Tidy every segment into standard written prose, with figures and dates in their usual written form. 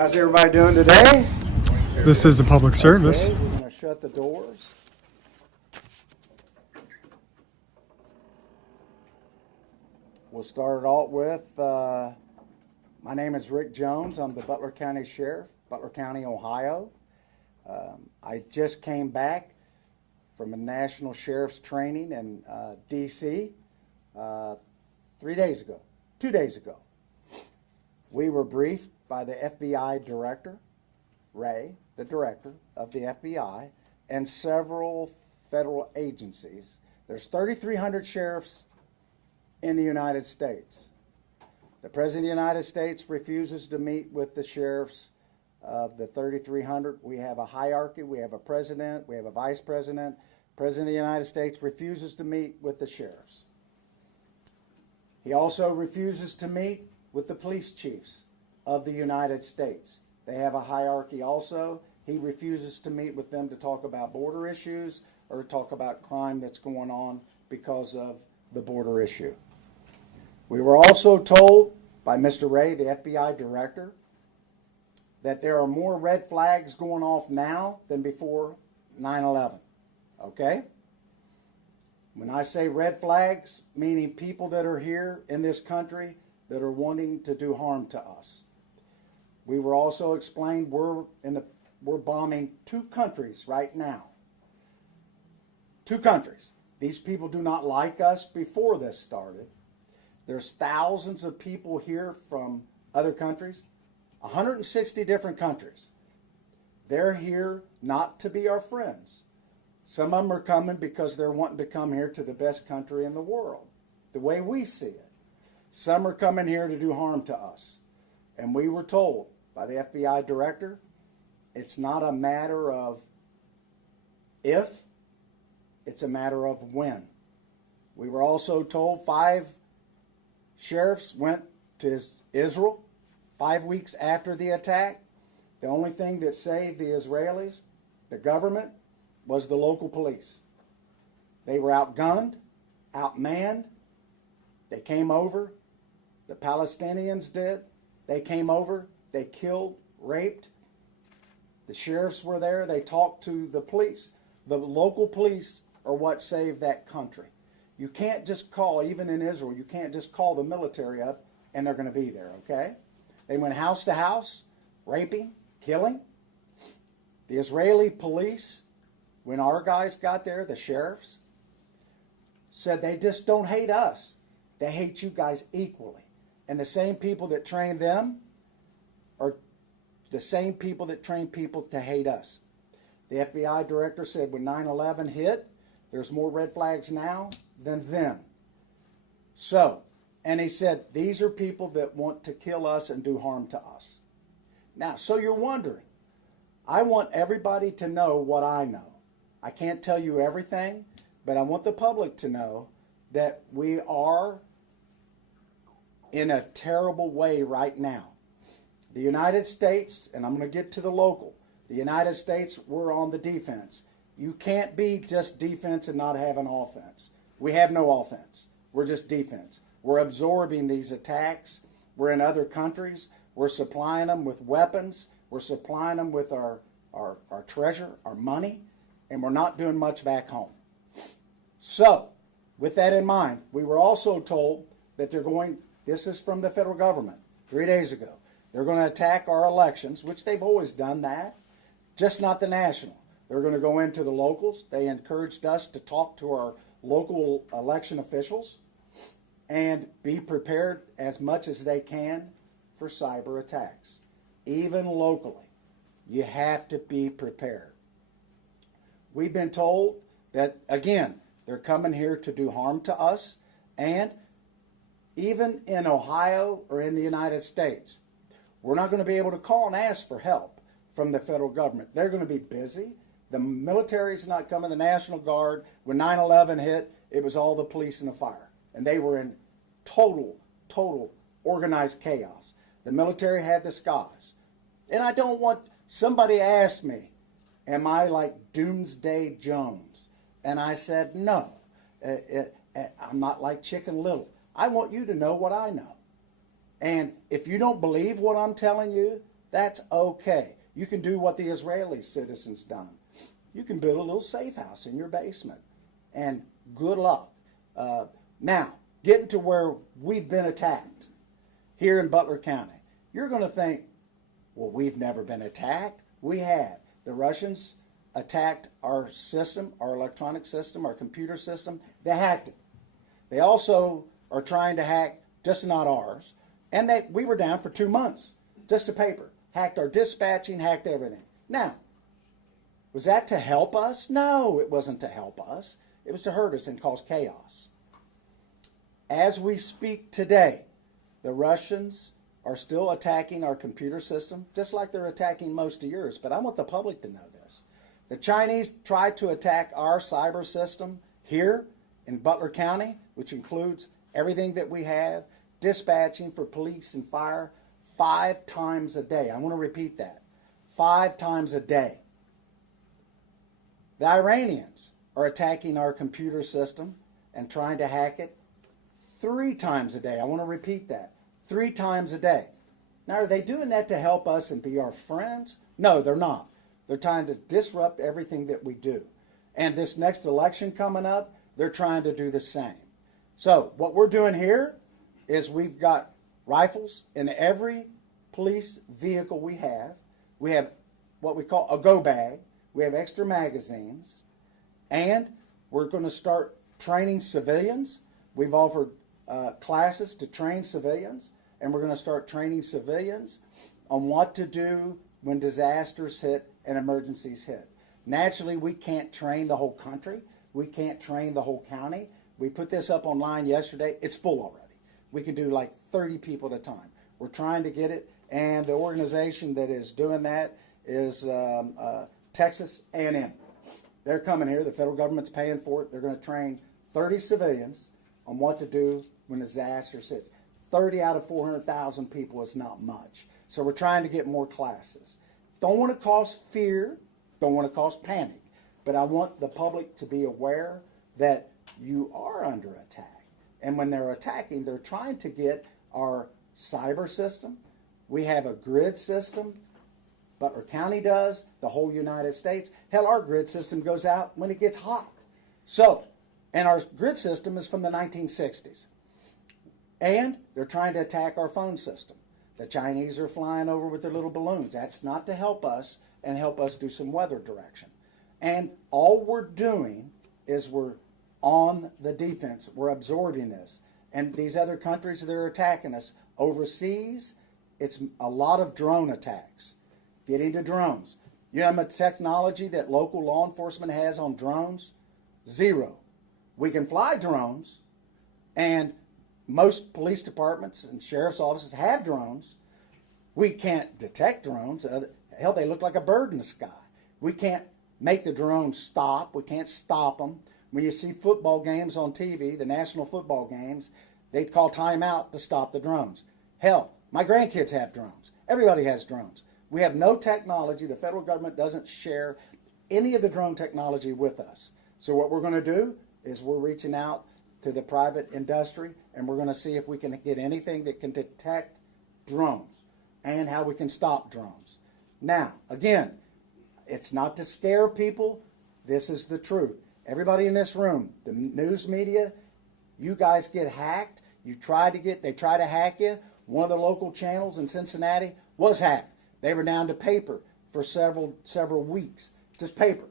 How's everybody doing today? This is a public service. Okay, we're going to shut the doors. We'll start it out with, my name is Rick Jones. I'm the Butler County Sheriff, Butler County, Ohio. I just came back from a national sheriff's training in D.C. 2 days ago. We were briefed by the FBI director, Ray, the director of the FBI, and several federal agencies. There's 3,300 sheriffs in the United States. The President of the United States refuses to meet with the sheriffs of the 3,300. We have a hierarchy. We have a president. We have a vice president. President of the United States refuses to meet with the sheriffs. He also refuses to meet with the police chiefs of the United States. They have a hierarchy also. He refuses to meet with them to talk about border issues or to talk about crime that's going on because of the border issue. We were also told by Mr. Ray, the FBI director, that there are more red flags going off now than before 9/11. Okay? When I say red flags, meaning people that are here in this country that are wanting to do harm to us. We were also explained we're bombing 2 countries right now. 2 countries. These people do not like us before this started. There's thousands of people here from other countries, 160 different countries. They're here not to be our friends. Some of them are coming because they're wanting to come here to the best country in the world, the way we see it. Some are coming here to do harm to us. And we were told by the FBI director, it's not a matter of if, it's a matter of when. We were also told 5 sheriffs went to Israel 5 weeks after the attack. The only thing that saved the Israelis, the government, was the local police. They were outgunned, outmanned. They came over. The Palestinians did. They came over. They killed, raped. The sheriffs were there. They talked to the police. The local police are what saved that country. You can't just call, even in Israel, you can't just call the military up and they're going to be there, okay? They went house to house, raping, killing. The Israeli police, when our guys got there, the sheriffs, said they just don't hate us. They hate you guys equally. And the same people that train them are the same people that train people to hate us. The FBI director said when 9/11 hit, there's more red flags now than then. So, and he said, these are people that want to kill us and do harm to us. Now, so you're wondering, I want everybody to know what I know. I can't tell you everything, but I want the public to know that we are in a terrible way right now. The United States, and I'm going to get to the local, the United States, we're on the defense. You can't be just defense and not have an offense. We have no offense. We're just defense. We're absorbing these attacks. We're in other countries. We're supplying them with weapons. We're supplying them with our treasure, our money, and we're not doing much back home. So, with that in mind, we were also told that they're going, this is from the federal government 3 days ago, they're going to attack our elections, which they've always done that, just not the national. They're going to go into the locals. They encouraged us to talk to our local election officials and be prepared as much as they can for cyber attacks. Even locally, you have to be prepared. We've been told that, again, they're coming here to do harm to us, and even in Ohio or in the United States, we're not going to be able to call and ask for help from the federal government. They're going to be busy. The military's not coming, the National Guard. When 9/11 hit, it was all the police and the fire. And they were in total organized chaos. The military had the skies. And I don't want, somebody asked me, am I like Doomsday Jones? And I said, no, I'm not like Chicken Little. I want you to know what I know. And if you don't believe what I'm telling you, That's okay. You can do what the Israeli citizens done. You can build a little safe house in your basement, and good luck. Now, getting to where we've been attacked here in Butler County, you're going to think, well, we've never been attacked. We have. The Russians attacked our system, our electronic system, our computer system. They hacked it. They also are trying to hack, just not ours, and we were down for 2 months, just a paper. Hacked our dispatching, hacked everything. Now, was that to help us? No, it wasn't to help us. It was to hurt us and cause chaos. As we speak today, the Russians are still attacking our computer system, just like they're attacking most of yours. But I want the public to know this. The Chinese tried to attack our cyber system here in Butler County, which includes everything that we have, dispatching for police and fire, 5 times a day. I want to repeat that. 5 times a day. The Iranians are attacking our computer system and trying to hack it 3 times a day. I want to repeat that. 3 times a day. Now, are they doing that to help us and be our friends? No, they're not. They're trying to disrupt everything that we do. And this next election coming up, they're trying to do the same. So what we're doing here is we've got rifles in every police vehicle we have. We have what we call a go bag. We have extra magazines. And we're going to start training civilians. We've offered classes to train civilians. And we're going to start training civilians on what to do when disasters hit and emergencies hit. Naturally, we can't train the whole country. We can't train the whole county. We put this up online yesterday. It's full already. We can do like 30 people at a time. We're trying to get it, and the organization that is doing that is Texas A&M. They're coming here. The federal government's paying for it. They're going to train 30 civilians on what to do when disasters hit. 30 out of 400,000 people is not much. So we're trying to get more classes. Don't want to cause fear. Don't want to cause panic. But I want the public to be aware that you are under attack. And when they're attacking, they're trying to get our cyber system. We have a grid system. Butler County does, the whole United States. Hell, our grid system goes out when it gets hot. So, and our grid system is from the 1960s. And they're trying to attack our phone system. The Chinese are flying over with their little balloons. That's not to help us and help us do some weather direction. And all we're doing is we're on the defense. We're absorbing this. And these other countries that are attacking us overseas, it's a lot of drone attacks. Get into drones. You know how much technology that local law enforcement has on drones? 0. We can fly drones, and most police departments and sheriff's offices have drones. We can't detect drones. Hell, they look like a bird in the sky. We can't make the drones stop. We can't stop them. When you see football games on TV, the national football games, they call timeout to stop the drones. Hell, my grandkids have drones. Everybody has drones. We have no technology. The federal government doesn't share any of the drone technology with us. So what we're going to do is we're reaching out to the private industry, and we're going to see if we can get anything that can detect drones and how we can stop drones. Now, again, it's not to scare people. This is the truth. Everybody in this room, the news media, you guys get hacked. They try to hack you. One of the local channels in Cincinnati was hacked. They were down to paper for several weeks, just paper.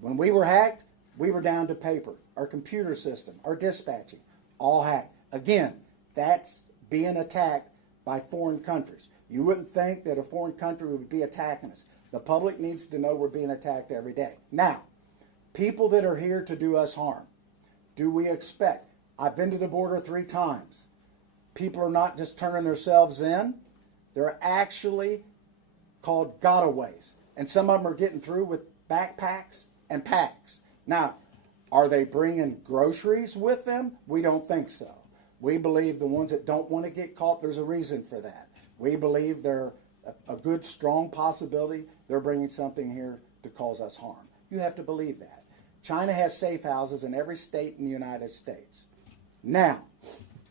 When we were hacked, we were down to paper. Our computer system, our dispatching, all hacked. Again, that's being attacked by foreign countries. You wouldn't think that a foreign country would be attacking us. The public needs to know we're being attacked every day. Now, people that are here to do us harm, do we expect? I've been to the border 3 times. People are not just turning themselves in. They're actually called gotaways. And some of them are getting through with backpacks and packs. Now, are they bringing groceries with them? We don't think so. We believe the ones that don't want to get caught, there's a reason for that. We believe they're a good, strong possibility they're bringing something here to cause us harm. You have to believe that. China has safe houses in every state in the United States. Now,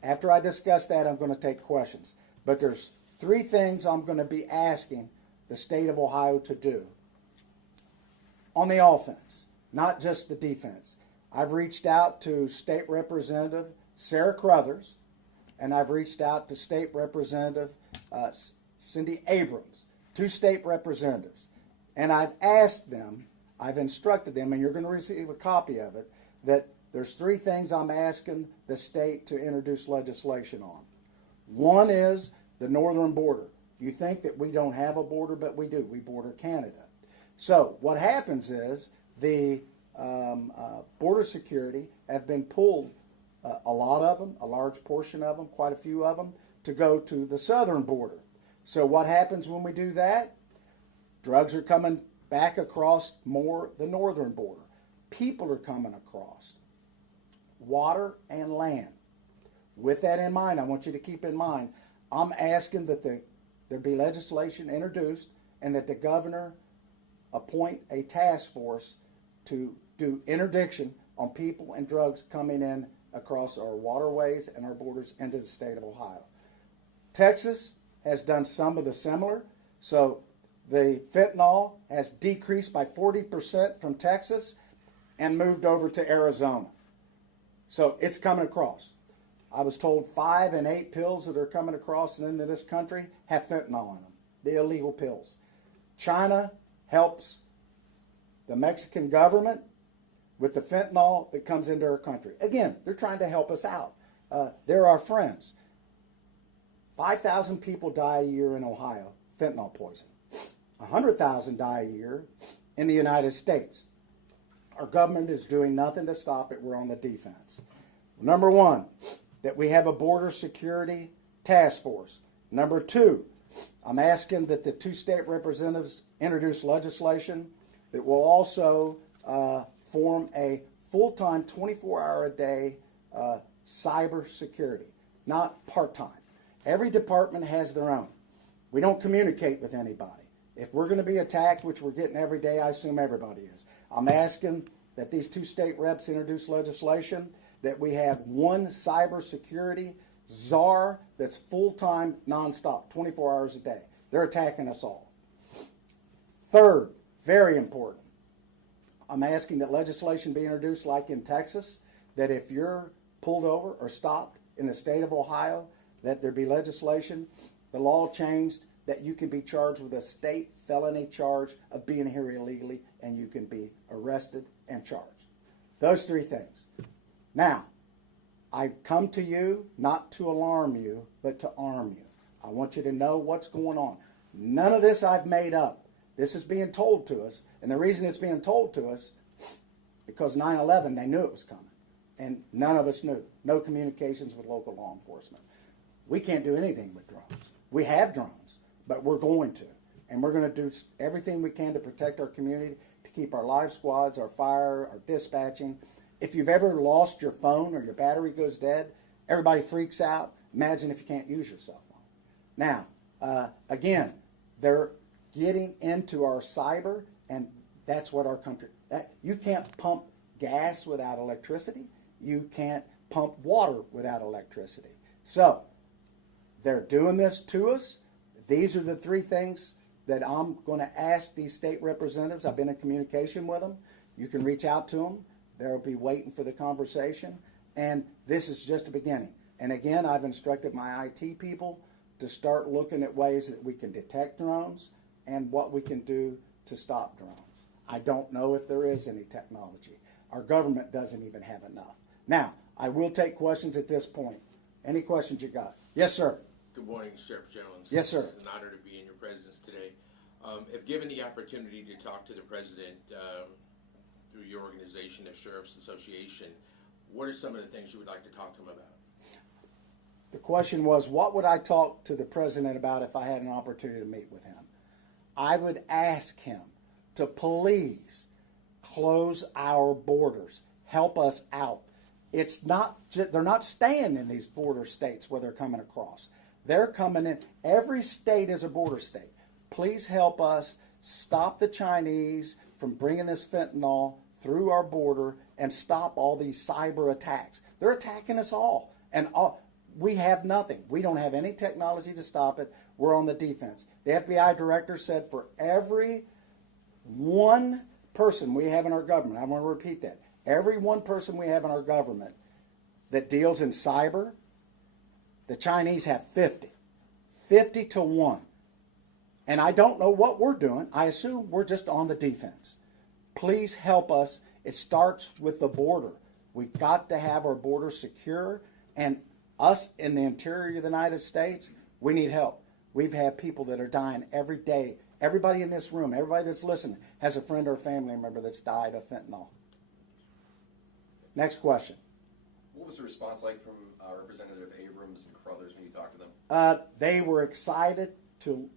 after I discuss that, I'm going to take questions. But there's three things I'm going to be asking the state of Ohio to do on the offense, not just the defense. I've reached out to State Representative Sarah Crothers, and I've reached out to State Representative Cindy Abrams, two state representatives. And I've asked them, I've instructed them, and you're going to receive a copy of it, that there's three things I'm asking the state to introduce legislation on. One is the northern border. You think that we don't have a border, but we do. We border Canada. So what happens is the border security have been pulled, a lot of them, a large portion of them, quite a few of them, to go to the southern border. So what happens when we do that? Drugs are coming back across more the northern border. People are coming across. Water and land. With that in mind, I want you to keep in mind, I'm asking that there be legislation introduced and that the governor appoint a task force to do interdiction on people and drugs coming in across our waterways and our borders into the state of Ohio. Texas has done some of the similar. So the fentanyl has decreased by 40% from Texas and moved over to Arizona. So it's coming across. I was told 5 and 8 pills that are coming across and into this country have fentanyl in them, the illegal pills. China helps the Mexican government with the fentanyl that comes into our country. Again, they're trying to help us out. They're our friends. 5,000 people die a year in Ohio, fentanyl poison. 100,000 die a year in the United States. Our government is doing nothing to stop it. We're on the defense. Number one, that we have a border security task force. Number two, I'm asking that the two state representatives introduce legislation that will also form a full-time, 24-hour-a-day cyber security, not part-time. Every department has their own. We don't communicate with anybody. If we're going to be attacked, which we're getting every day, I assume everybody is. I'm asking that these two state reps introduce legislation that we have one cybersecurity czar that's full-time, nonstop, 24 hours a day. They're attacking us all. Third, very important, I'm asking that legislation be introduced like in Texas, that if you're pulled over or stopped in the state of Ohio, that there be legislation, the law changed, that you can be charged with a state felony charge of being here illegally, and you can be arrested and charged. Those three things. Now, I come to you not to alarm you, but to arm you. I want you to know what's going on. None of this I've made up. This is being told to us, and the reason it's being told to us, because 9/11, they knew it was coming, and none of us knew. No communications with local law enforcement. We can't do anything with drones. We have drones, but we're going to, and we're going to do everything we can to protect our community, to keep our live squads, our fire, our dispatching. If you've ever lost your phone or your battery goes dead, everybody freaks out. Imagine if you can't use your cell phone. Now, again, they're getting into our cyber, and that's what our country, you can't pump gas without electricity. You can't pump water without electricity. So they're doing this to us. These are the three things that I'm going to ask these state representatives. I've been in communication with them. You can reach out to them. They'll be waiting for the conversation. And this is just a beginning. And again, I've instructed my IT people to start looking at ways that we can detect drones and what we can do to stop drones. I don't know if there is any technology. Our government doesn't even have enough. Now, I will take questions at this point. Any questions you got? Yes, sir. Good morning, Sheriff Jones. Yes, sir. It's an honor to be in your presence today. If given the opportunity to talk to the president through your organization, the Sheriff's Association, what are some of the things you would like to talk to him about? The question was, what would I talk to the president about if I had an opportunity to meet with him? I would ask him to please close our borders, help us out. It's not, they're not staying in these border states where they're coming across. They're coming in. Every state is a border state. Please help us stop the Chinese from bringing this fentanyl through our border and stop all these cyber attacks. They're attacking us all. And we have nothing. We don't have any technology to stop it. We're on the defense. The FBI director said for every one person we have in our government, I want to repeat that, every one person we have in our government that deals in cyber, the Chinese have 50. 50 to 1. And I don't know what we're doing. I assume we're just on the defense. Please help us. It starts with the border. We've got to have our border secure, and us in the interior of the United States, we need help. We've had people that are dying every day. Everybody in this room, everybody that's listening, has a friend or a family member that's died of fentanyl. Next question. What was the response like from Representative Abrams and Crothers when you talked to them? They were excited to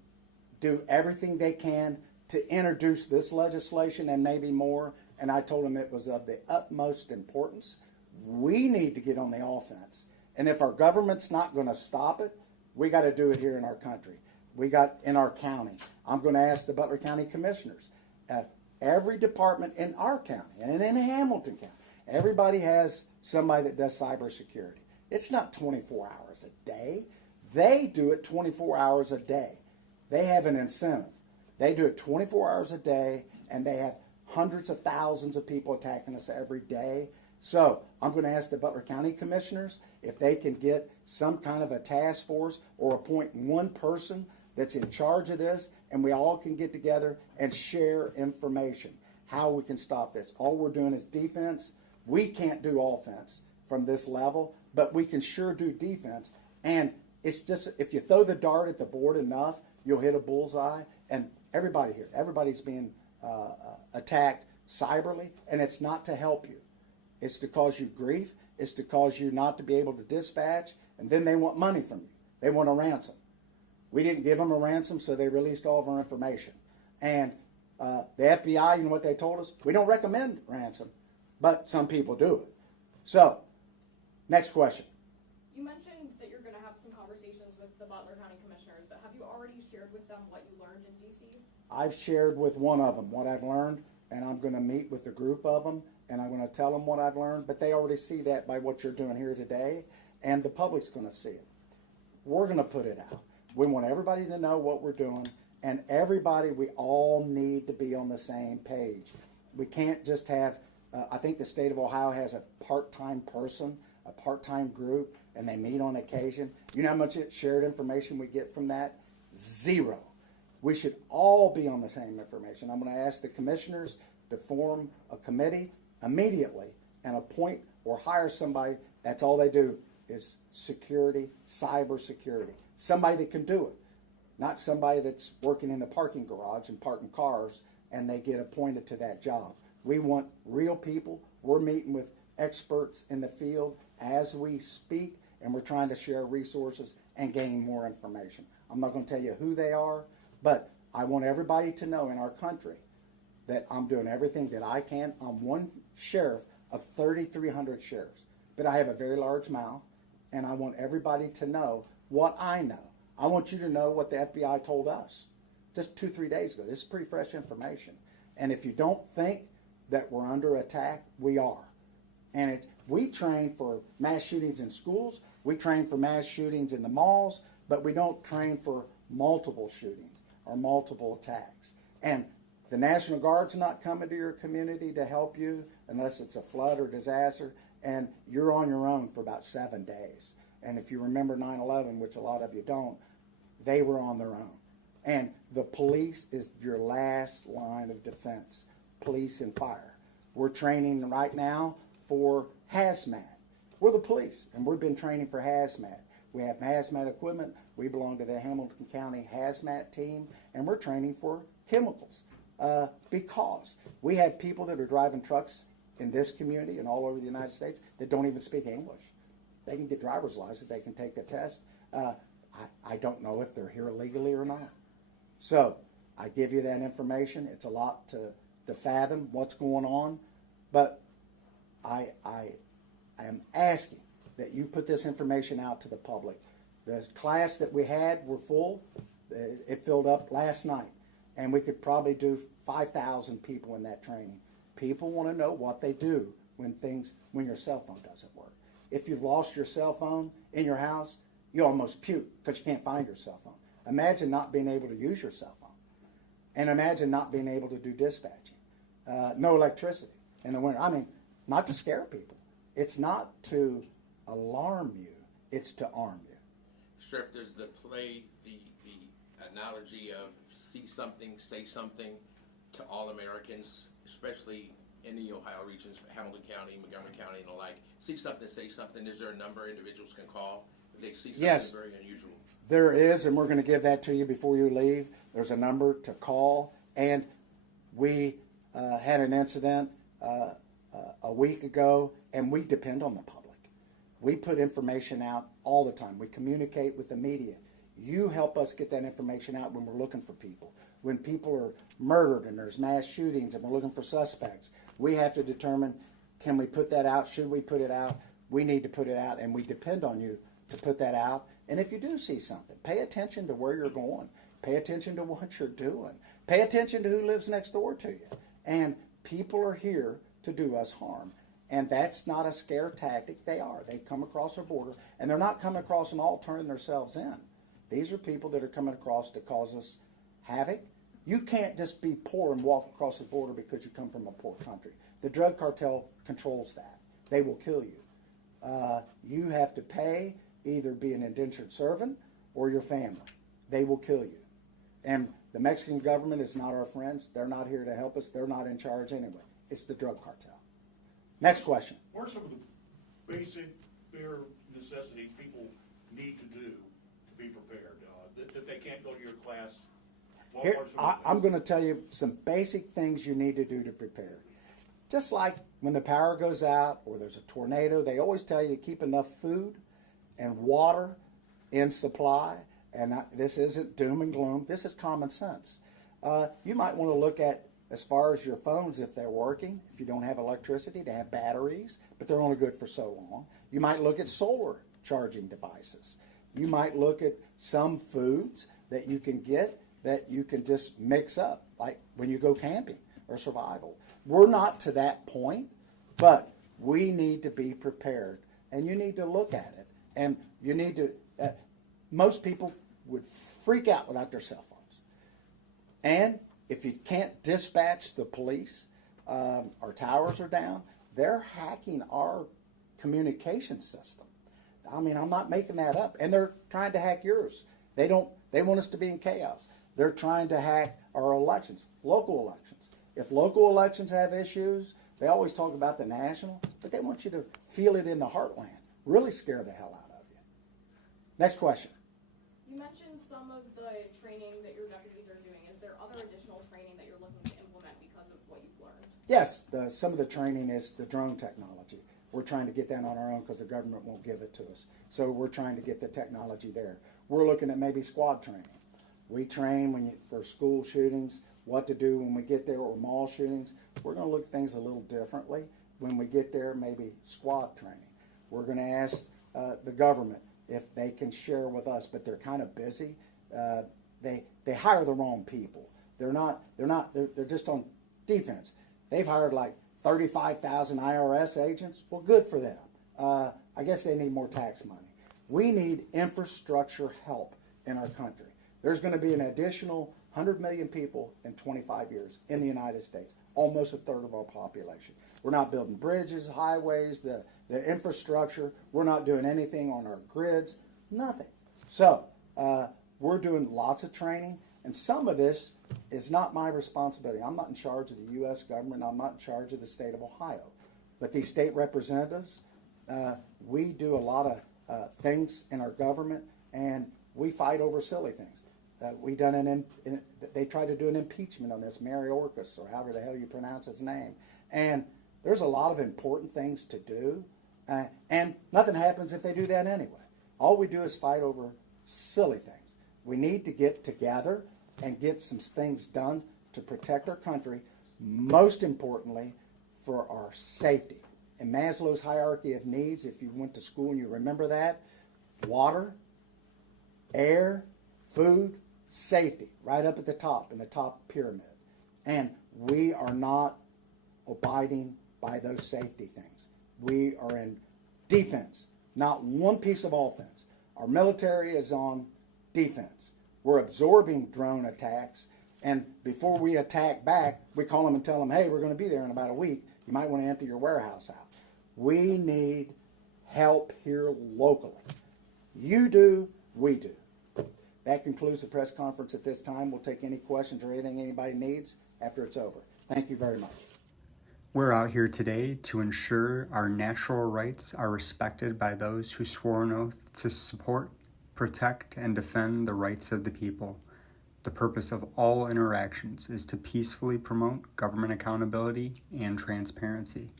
do everything they can to introduce this legislation and maybe more, and I told them it was of the utmost importance. We need to get on the offense, and if our government's not going to stop it, we got to do it here in our country. We got in our county. I'm going to ask the Butler County commissioners, every department in our county and in Hamilton County, everybody has somebody that does cybersecurity. It's not 24 hours a day. They do it 24 hours a day. They have an incentive. They do it 24 hours a day, and they have hundreds of thousands of people attacking us every day. So I'm going to ask the Butler County commissioners if they can get some kind of a task force or appoint one person that's in charge of this, and we all can get together and share information, how we can stop this. All we're doing is defense. We can't do offense from this level, but we can sure do defense. And it's just, if you throw the dart at the board enough, you'll hit a bullseye. And everybody here, everybody's being attacked cyberly, and it's not to help you. It's to cause you grief. It's to cause you not to be able to dispatch, and then they want money from you. They want a ransom. We didn't give them a ransom, so they released all of our information. And the FBI, you know what they told us? We don't recommend ransom, but some people do it. So, next question. You mentioned that you're going to have some conversations with the Butler County commissioners, but have you already shared with them what you learned in D.C.? I've shared with one of them what I've learned, and I'm going to meet with a group of them, and I'm going to tell them what I've learned, but they already see that by what you're doing here today, and the public's going to see it. We're going to put it out. We want everybody to know what we're doing, and everybody, we all need to be on the same page. We can't just have, I think the state of Ohio has a part-time person, a part-time group, and they meet on occasion. You know how much shared information we get from that? Zero. We should all be on the same information. I'm going to ask the commissioners to form a committee immediately and appoint or hire somebody. That's all they do is security, cyber security. Somebody that can do it, not somebody that's working in the parking garage and parking cars and they get appointed to that job. We want real people. We're meeting with experts in the field as we speak, and we're trying to share resources and gain more information. I'm not going to tell you who they are, but I want everybody to know in our country that I'm doing everything that I can. I'm one sheriff of 3,300 sheriffs, but I have a very large mouth, and I want everybody to know what I know. I want you to know what the FBI told us just 2-3 days ago. This is pretty fresh information. And if you don't think that we're under attack, we are. And we train for mass shootings in schools, we train for mass shootings in the malls, but we don't train for multiple shootings or multiple attacks. And the National Guard's not coming to your community to help you unless it's a flood or disaster, and you're on your own for about 7 days. And if you remember 9/11, which a lot of you don't, they were on their own. And the police is your last line of defense, police and fire. We're training right now for hazmat. We're the police, and we've been training for hazmat. We have hazmat equipment. We belong to the Hamilton County hazmat team, and we're training for chemicals because we have people that are driving trucks in this community and all over the United States that don't even speak English. They can get driver's license. They can take the test. I don't know if they're here illegally or not. So I give you that information. It's a lot to fathom what's going on, but I am asking that you put this information out to the public. The class that we had were full. It filled up last night, and we could probably do 5,000 people in that training. People want to know what they do when your cell phone doesn't work. if you've lost your cell phone in your house, you almost puke because you can't find your cell phone. Imagine not being able to use your cell phone. And imagine not being able to do dispatching. No electricity in the winter. I mean, not to scare people. It's not to alarm you. It's to arm you. Sheriff, does the analogy of see something, say something to all Americans, especially in the Ohio regions, Hamilton County, Montgomery County, and the like, see something, say something? Is there a number individuals can call if they see something Yes. very unusual? There is, and we're going to give that to you before you leave. There's a number to call, and we had an incident a week ago, and we depend on the public. We put information out all the time. We communicate with the media. You help us get that information out when we're looking for people. When people are murdered and there's mass shootings and we're looking for suspects, we have to determine, can we put that out? Should we put it out? We need to put it out, and we depend on you to put that out. And if you do see something, pay attention to where you're going. Pay attention to what you're doing. Pay attention to who lives next door to you. And people are here to do us harm. And that's not a scare tactic. They are. They come across our border, and they're not coming across and all turning themselves in. These are people that are coming across to cause us havoc. You can't just be poor and walk across the border because you come from a poor country. The drug cartel controls that. They will kill you. You have to pay, either be an indentured servant or your family. They will kill you. And the Mexican government is not our friends. They're not here to help us. They're not in charge anyway. It's the drug cartel. Next question. What are some of the basic bare necessities people need to do to be prepared? That they can't go to your class? Here, I'm going to tell you some basic things you need to do to prepare. Just like when the power goes out or there's a tornado, they always tell you to keep enough food and water in supply. And this isn't doom and gloom. This is common sense. You might want to look at, as far as your phones, if they're working. If you don't have electricity, they have batteries, but they're only good for so long. You might look at solar charging devices. You might look at some foods that you can get that you can just mix up, like when you go camping or survival. We're not to that point, but we need to be prepared, and you need to look at it. And you need to, most people would freak out without their cell phones. And if you can't dispatch the police, our towers are down, they're hacking our communication system. I mean, I'm not making that up. And they're trying to hack yours. They want us to be in chaos. They're trying to hack our elections, local elections. If local elections have issues, they always talk about the national, but they want you to feel it in the heartland. Really scare the hell out of you. Next question. You mentioned some of the training that your deputies are doing. Is there other additional training that you're looking to implement because of what you've learned? Yes, some of the training is the drone technology. We're trying to get that on our own because the government won't give it to us. So we're trying to get the technology there. We're looking at maybe squad training. We train for school shootings, what to do when we get there, or mall shootings. We're going to look at things a little differently when we get there, maybe squad training. We're going to ask the government if they can share with us, but they're kind of busy. They hire the wrong people. They're just on defense. They've hired like 35,000 IRS agents. Well, good for them. I guess they need more tax money. We need infrastructure help in our country. There's going to be an additional 100 million people in 25 years in the United States, almost a third of our population. We're not building bridges, highways, the infrastructure. We're not doing anything on our grids, nothing. So we're doing lots of training, and some of this is not my responsibility. I'm not in charge of the U.S. government. I'm not in charge of the state of Ohio. But these state representatives, we do a lot of things in our government, and we fight over silly things. They tried to do an impeachment on this Mayorkas, or however the hell you pronounce his name. And there's a lot of important things to do, and nothing happens if they do that anyway. All we do is fight over silly things. We need to get together and get some things done to protect our country, most importantly, for our safety. In Maslow's hierarchy of needs, if you went to school and you remember that, water, air, food, safety, right up at the top, in the top pyramid. And we are not abiding by those safety things. We are in defense, not one piece of offense. Our military is on defense. We're absorbing drone attacks, and before we attack back, we call them and tell them, hey, we're going to be there in about a week. You might want to empty your warehouse out. We need help here locally. You do, we do. That concludes the press conference at this time. We'll take any questions or anything anybody needs after it's over. Thank you very much. We're out here today to ensure our natural rights are respected by those who swore an oath to support, protect, and defend the rights of the people. The purpose of all interactions is to peacefully promote government accountability and transparency.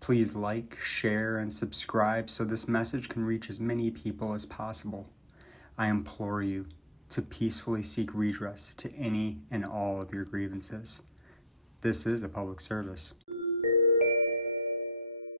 Please like, share, and subscribe so this message can reach as many people as possible. I implore you to peacefully seek redress to any and all of your grievances. This is a public service.